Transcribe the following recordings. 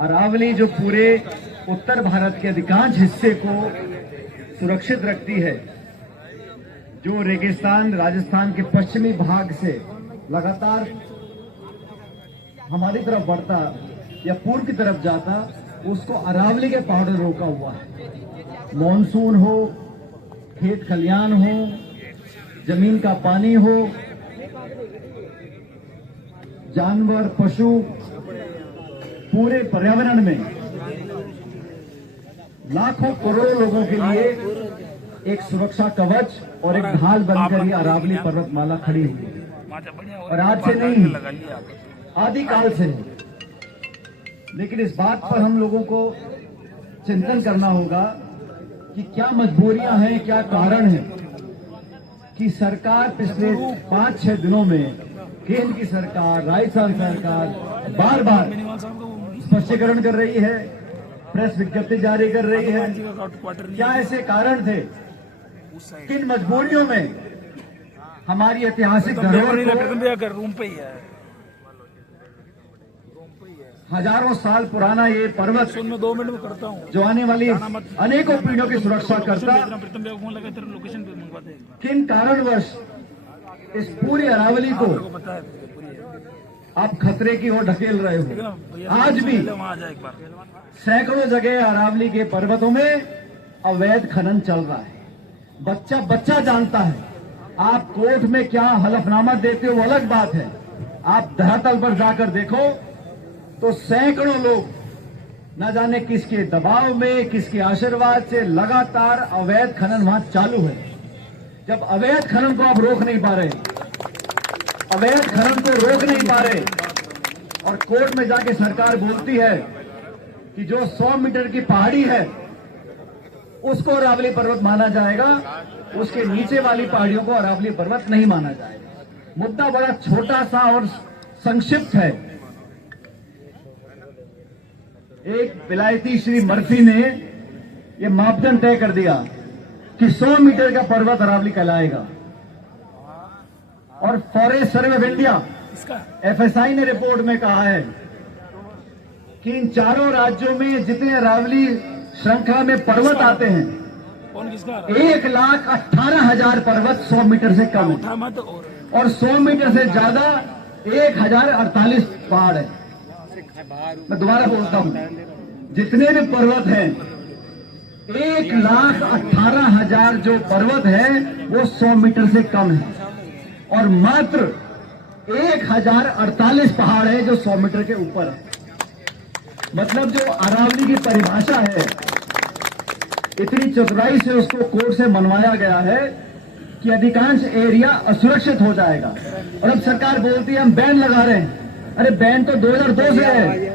अरावली जो पूरे उत्तर भारत के अधिकांश हिस्से को सुरक्षित रखती है, जो रेगिस्तान राजस्थान के पश्चिमी भाग से लगातार हमारी तरफ बढ़ता या पूर्व की तरफ जाता, उसको अरावली के पहाड़ों ने रोका हुआ है। मॉनसून हो, खेत खलियान हो, जमीन का पानी हो, जानवर पशु, पूरे पर्यावरण में लाखों करोड़ों लोगों के लिए एक सुरक्षा कवच और एक ढाल बनकर ये अरावली पर्वतमाला खड़ी हुई है। और आज से नहीं, आदिकाल से है। लेकिन इस बात पर हम लोगों को चिंतन करना होगा कि क्या मजबूरियां हैं, क्या कारण है कि सरकार पिछले 5-6 दिनों में, केंद्र की सरकार, राजस्थान सरकार बार बार स्पष्टीकरण कर रही है, प्रेस विज्ञप्ति जारी कर रही है। क्या ऐसे कारण थे? किन मजबूरियों में हमारी ऐतिहासिक धरोहर को, हजारों साल पुराना ये पर्वत 2 मिनट में करता हूँ, जो आने वाली अनेकों पीढ़ियों की सुरक्षा करता, किन कारणवश इस पूरी अरावली को आप खतरे की ओर ढकेल रहे हो? आज भी सैकड़ों जगह अरावली के पर्वतों में अवैध खनन चल रहा है। बच्चा बच्चा जानता है। आप कोर्ट में क्या हलफनामा देते हो वो अलग बात है, आप धरातल पर जाकर देखो तो सैकड़ों लोग न जाने किसके दबाव में, किसके आशीर्वाद से लगातार अवैध खनन वहां चालू है। जब अवैध खनन को आप रोक नहीं पा रहे, अवैध खनन को रोक नहीं पा रहे और कोर्ट में जाके सरकार बोलती है कि जो 100 मीटर की पहाड़ी है उसको अरावली पर्वत माना जाएगा, उसके नीचे वाली पहाड़ियों को अरावली पर्वत नहीं माना जाएगा। मुद्दा बड़ा छोटा सा और संक्षिप्त है। एक विलायती श्री मर्फी ने यह मापदंड तय कर दिया कि 100 मीटर का पर्वत अरावली कहलाएगा। और forest survey of India FSI ने रिपोर्ट में कहा है कि इन चारों राज्यों में जितने अरावली श्रृंखला में पर्वत आते हैं, 1,18,000 पर्वत 100 मीटर से कम है और 100 मीटर से ज्यादा 1,048 पहाड़ है। मैं दोबारा बोलता हूं, जितने भी पर्वत हैं 1,18,000 जो पर्वत है वो 100 मीटर से कम है और मात्र 1,048 पहाड़ है जो 100 मीटर के ऊपर है। मतलब जो अरावली की परिभाषा है, इतनी चतुराई से उसको कोर्ट से मनवाया गया है कि अधिकांश एरिया असुरक्षित हो जाएगा। और अब सरकार बोलती है हम बैन लगा रहे हैं। अरे बैन तो 2002 से है।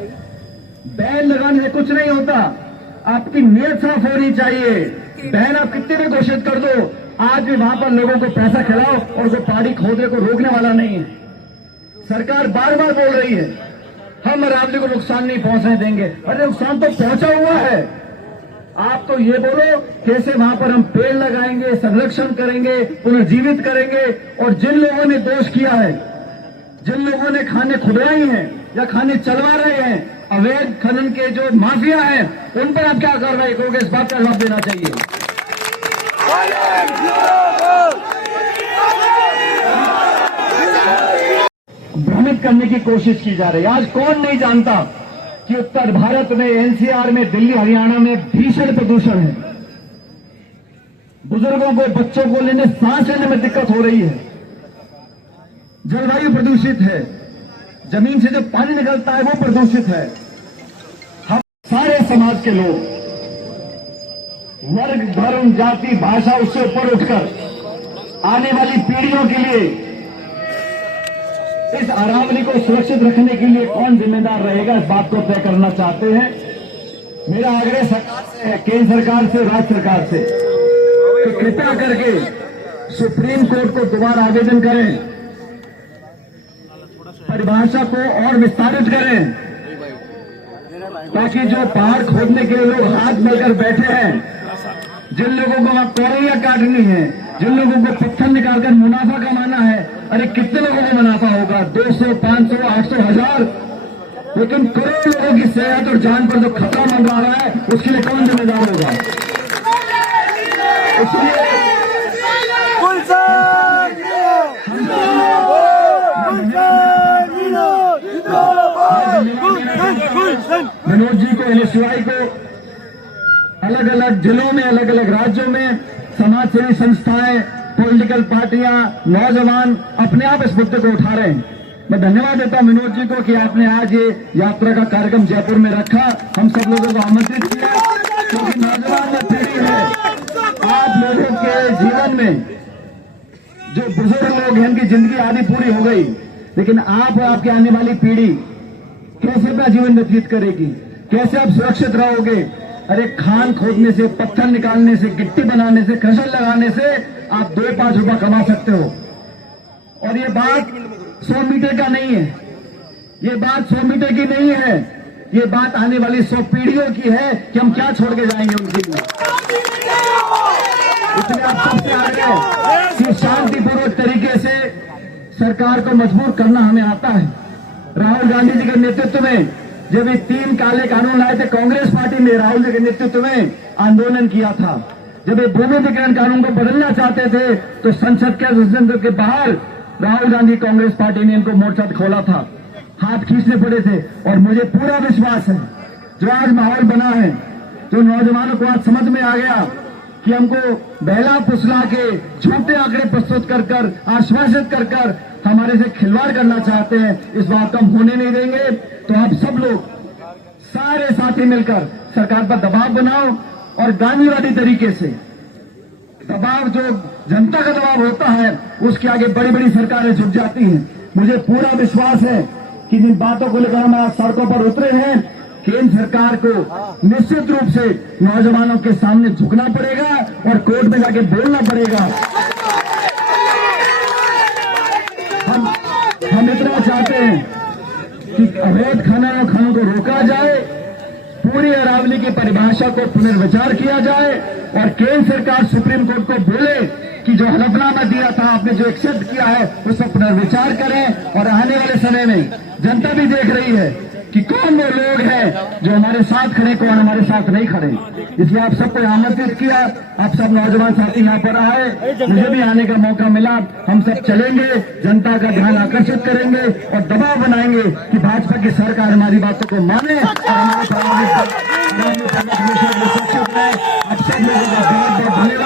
बैन लगाने से कुछ नहीं होता, आपकी नीयत साफ होनी चाहिए। बैन आप कितने भी घोषित कर दो, आज भी वहां पर लोगों को पैसा खिलाओ और वो पहाड़ी खोदने को रोकने वाला नहीं है। सरकार बार बार बोल रही है हम अरावली को नुकसान नहीं पहुंचने देंगे। अरे नुकसान तो पहुंचा हुआ है। आप तो ये बोलो कैसे वहां पर हम पेड़ लगाएंगे, संरक्षण करेंगे, पुनर्जीवित करेंगे। और जिन लोगों ने दोष किया है, जिन लोगों ने खाने खुदवाई हैं या खाने चलवा रहे हैं, अवैध खनन के जो माफिया हैं, उन पर आप क्या कार्रवाई करोगे? इस बात का जवाब देना चाहिए। भ्रमित करने की कोशिश की जा रही है। आज कौन नहीं जानता कि उत्तर भारत में, NCR में, दिल्ली हरियाणा में भीषण प्रदूषण है। बुजुर्गों को, बच्चों को लेने, सांस लेने में दिक्कत हो रही है। जलवायु प्रदूषित है, जमीन से जो पानी निकलता है वो प्रदूषित है। हम सारे समाज के लोग, वर्ग, धर्म, जाति, भाषा, उससे ऊपर उठकर आने वाली पीढ़ियों के लिए इस अरावली को सुरक्षित रखने के लिए कौन जिम्मेदार रहेगा, इस बात को तय करना चाहते हैं। मेरा आग्रह सरकार से है, केंद्र सरकार से, राज्य सरकार से, कि कृपया करके सुप्रीम कोर्ट को दोबारा आवेदन करें, परिभाषा को और विस्तारित करें, ताकि जो पहाड़ खोदने के लिए लोग हाथ मिलकर बैठे हैं, जिन लोगों को वहां कौड़ियां काटनी है, जिन लोगों को पत्थर निकालकर मुनाफा कमाना है, अरे कितने लोगों को मुनाफा होगा? 200, 500, 800, 1000। लेकिन करोड़ों लोगों की सेहत और जान पर जो खतरा मंडरा रहा है उसके लिए कौन जिम्मेदार होगा? इसलिए मनोज जी को, एनएसयूआई को, अलग अलग जिलों में, अलग अलग राज्यों में समाज सेवी संस्थाएं, पॉलिटिकल पार्टियां, नौजवान अपने आप इस मुद्दे को उठा रहे हैं। मैं धन्यवाद देता हूं मनोज जी को कि आपने आज ये यात्रा का कार्यक्रम जयपुर में रखा, हम सब लोगों को आमंत्रित किया, क्योंकि नौजवान पीढ़ी है। आप लोगों के जीवन में जो बुजुर्ग लोग हैं उनकी जिंदगी आधी पूरी हो गई, लेकिन आप और आपकी आने वाली पीढ़ी कैसे अपना जीवन व्यतीत करेगी? कैसे आप सुरक्षित रहोगे? अरे खान खोदने से, पत्थर निकालने से, गिट्टी बनाने से, खसल लगाने से आप 2-5 रुपया कमा सकते हो। और ये बात 100 मीटर का नहीं है, ये बात 100 मीटर की नहीं है, ये बात आने वाली 100 पीढ़ियों की है कि हम क्या छोड़ के जाएंगे उनके लिए। इसलिए आप सबसे आग्रह कि शांतिपूर्वक तरीके से सरकार को मजबूर करना हमें आता है। राहुल गांधी जी के नेतृत्व में जब ये 3 काले कानून लाए थे, कांग्रेस पार्टी ने राहुल जी के नेतृत्व में आंदोलन किया था। जब ये भूमि अधिग्रहण कानून को बदलना चाहते थे तो संसद के बाहर राहुल गांधी कांग्रेस पार्टी ने इनको मोर्चा खोला था, हाथ खींचने पड़े थे। और मुझे पूरा विश्वास है जो आज माहौल बना है, जो नौजवानों को आज समझ में आ गया कि हमको बहला फुसला के झूठे आंकड़े प्रस्तुत कर आश्वासित कर हमारे से खिलवाड़ करना चाहते हैं, इस बात को हम होने नहीं देंगे। तो आप सब लोग सारे साथी मिलकर सरकार पर दबाव बनाओ और गांधीवादी तरीके से दबाव, जो जनता का दबाव होता है उसके आगे बड़ी बड़ी सरकारें झुक जाती हैं। मुझे पूरा विश्वास है कि इन बातों को लेकर हम आज सड़कों पर उतरे हैं। केंद्र सरकार को निश्चित रूप से नौजवानों के सामने झुकना पड़ेगा और कोर्ट में जाके बोलना पड़ेगा। हम इतना चाहते हैं कि अवैध खानों को रोका जाए, पूरी अरावली की परिभाषा को पुनर्विचार किया जाए और केंद्र सरकार सुप्रीम कोर्ट को बोले कि जो हलफनामा दिया था, आपने जो एक्सेप्ट किया है उसका पुनर्विचार करें। और आने वाले समय में जनता भी देख रही है कि कौन वो लोग हैं जो हमारे साथ खड़े, कौन हमारे साथ नहीं खड़े। इसलिए आप सबको आमंत्रित किया, आप सब नौजवान साथी यहाँ पर आए, मुझे भी आने का मौका मिला। हम सब चलेंगे, जनता का ध्यान आकर्षित करेंगे और दबाव बनाएंगे कि भाजपा की सरकार हमारी बातों को माने और हमारे आप सब लोगों का बहुत बहुत धन्यवाद।